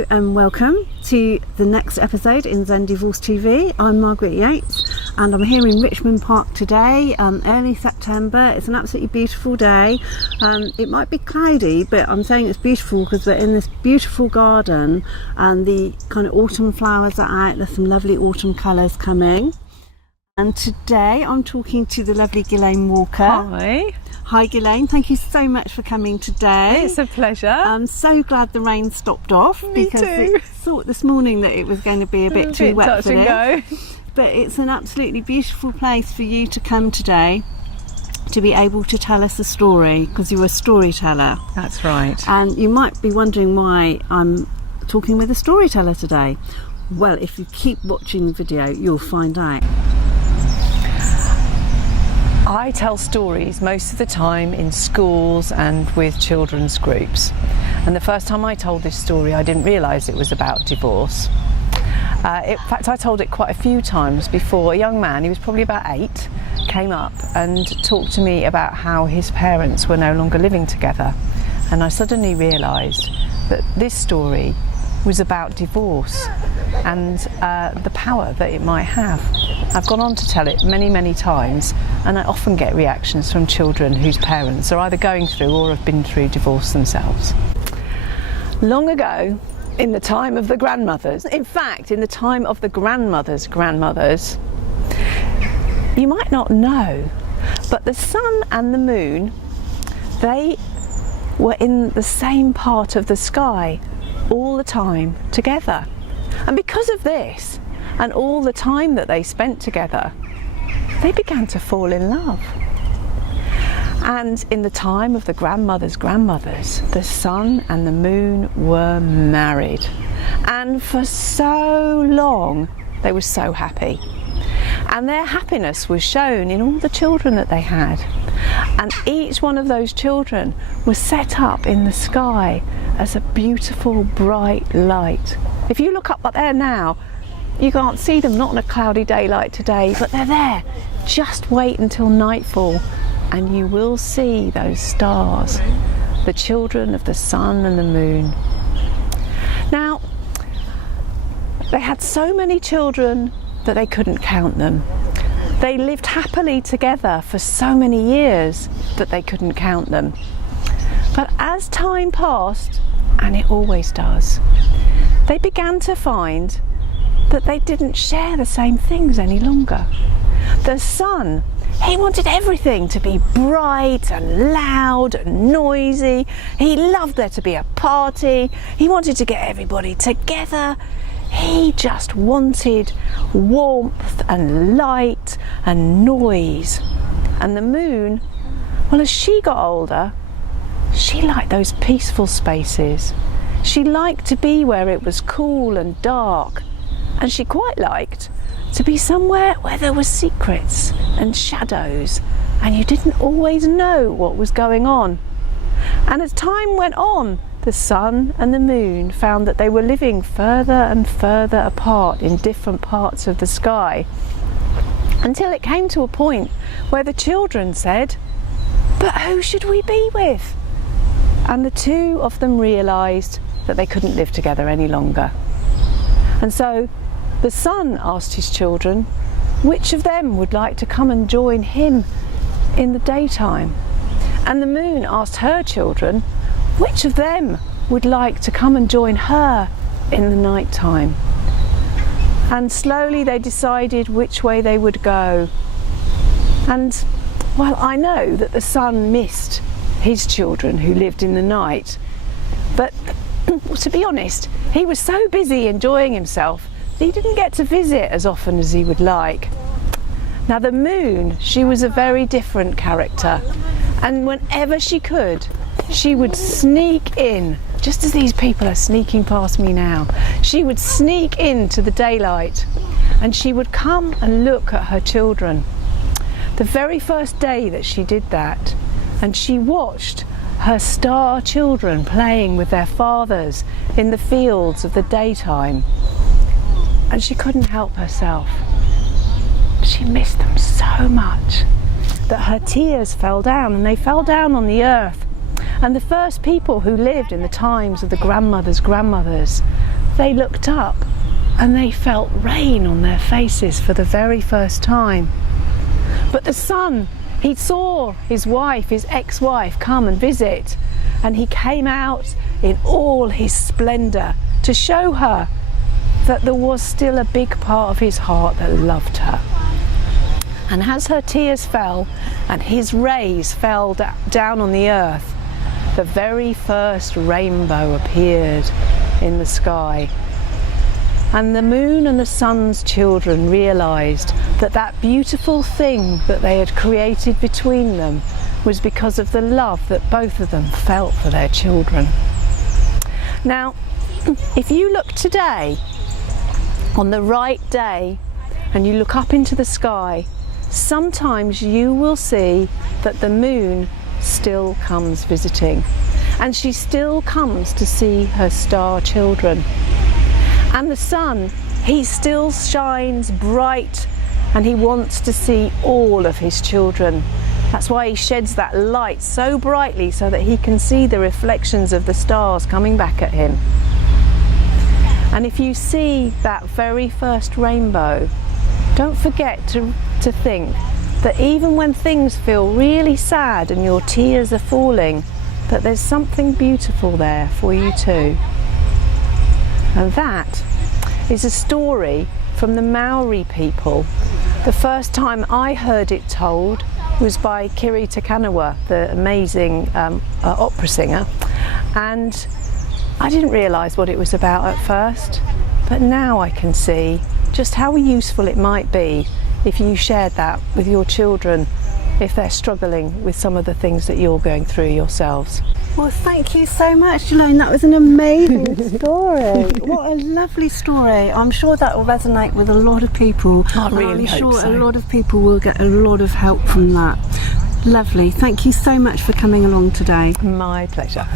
Hello and welcome to the next episode in Zen Divorce TV. I'm Margaret Yates and I'm here in Richmond Park today, early September. It's an absolutely beautiful day. It might be cloudy, but I'm saying it's beautiful because we're in this beautiful garden and the kind of autumn flowers are out. There's some lovely autumn colours coming. And today I'm talking to the lovely Ghislaine Walker. Hi. Hi Ghislaine, thank you so much for coming today. It's a pleasure. I'm so glad the rain stopped off because it thought this morning that it was going to be a bit too wet for this. But it's an absolutely beautiful place for you to come today to be able to tell us a story because you're a storyteller. That's right. And you might be wondering why I'm talking with a storyteller today. Well, if you keep watching the video, you'll find out. I tell stories most of the time in schools and with children's groups. And the first time I told this story, I didn't realise it was about divorce. In fact, I told it quite a few times before a young man, he was probably about 8, came up and talked to me about how his parents were no longer living together. And I suddenly realised that this story was about divorce and the power that it might have. I've gone on to tell it many, many times, and I often get reactions from children whose parents are either going through or have been through divorce themselves. Long ago, in the time of the grandmothers, in fact, in the time of the grandmothers' grandmothers, you might not know, but the sun and the moon, they were in the same part of the sky all the time together. And because of this, and all the time that they spent together, they began to fall in love. And in the time of the grandmothers' grandmothers, the sun and the moon were married. And for so long, they were so happy. And their happiness was shown in all the children that they had. And each one of those children was set up in the sky as a beautiful, bright light. If you look up there now, you can't see them, not on a cloudy day like today, but they're there. Just wait until nightfall and you will see those stars, the children of the sun and the moon. Now, they had so many children that they couldn't count them. They lived happily together for so many years that they couldn't count them. But as time passed, and it always does, they began to find that they didn't share the same things any longer. The sun, he wanted everything to be bright and loud and noisy. He loved there to be a party. He wanted to get everybody together. He just wanted warmth and light and noise. And the moon, well, as she got older, she liked those peaceful spaces. She liked to be where it was cool and dark. And she quite liked to be somewhere where there were secrets and shadows and you didn't always know what was going on. And as time went on, the sun and the moon found that they were living further and further apart in different parts of the sky, until it came to a point where the children said, "But who should we be with?" And the two of them realised that they couldn't live together any longer. And so the sun asked his children which of them would like to come and join him in the daytime. And the moon asked her children which of them would like to come and join her in the night time. And slowly they decided which way they would go. And well, I know that the sun missed his children who lived in the night, but to be honest, he was so busy enjoying himself that he didn't get to visit as often as he would like. Now the moon, she was a very different character, and whenever she could, she would sneak in, just as these people are sneaking past me now. She would sneak into the daylight and she would come and look at her children. The very first day that she did that, and she watched her star children playing with their fathers in the fields of the daytime, and she couldn't help herself. She missed them so much that her tears fell down, and they fell down on the earth. And the first people who lived in the times of the grandmothers, they looked up and they felt rain on their faces for the very first time. But the son, he saw his wife, his ex-wife, come and visit, and he came out in all his splendour to show her that there was still a big part of his heart that loved her. And as her tears fell and his rays fell down on the earth, the very first rainbow appeared in the sky. And the moon and the sun's children realised that that beautiful thing that they had created between them was because of the love that both of them felt for their children. Now, if you look today, on the right day, and you look up into the sky, sometimes you will see that the moon still comes visiting, and she still comes to see her star children. And the sun, he still shines bright, and he wants to see all of his children. That's why he sheds that light so brightly, so that he can see the reflections of the stars coming back at him. And if you see that very first rainbow, don't forget to think that even when things feel really sad and your tears are falling, that there's something beautiful there for you too. And that is a story from the Maori people. The first time I heard it told was by Kiri Takanawa, the amazing opera singer, and I didn't realise what it was about at first, but now I can see just how useful it might be if you shared that with your children if they're struggling with some of the things that you're going through yourselves. Well, thank you so much, Ghislaine. That was an amazing story. What a lovely story. I'm sure that will resonate with a lot of people. I really hope sure so. A lot of people will get a lot of help from that. Lovely. Thank you so much for coming along today. My pleasure.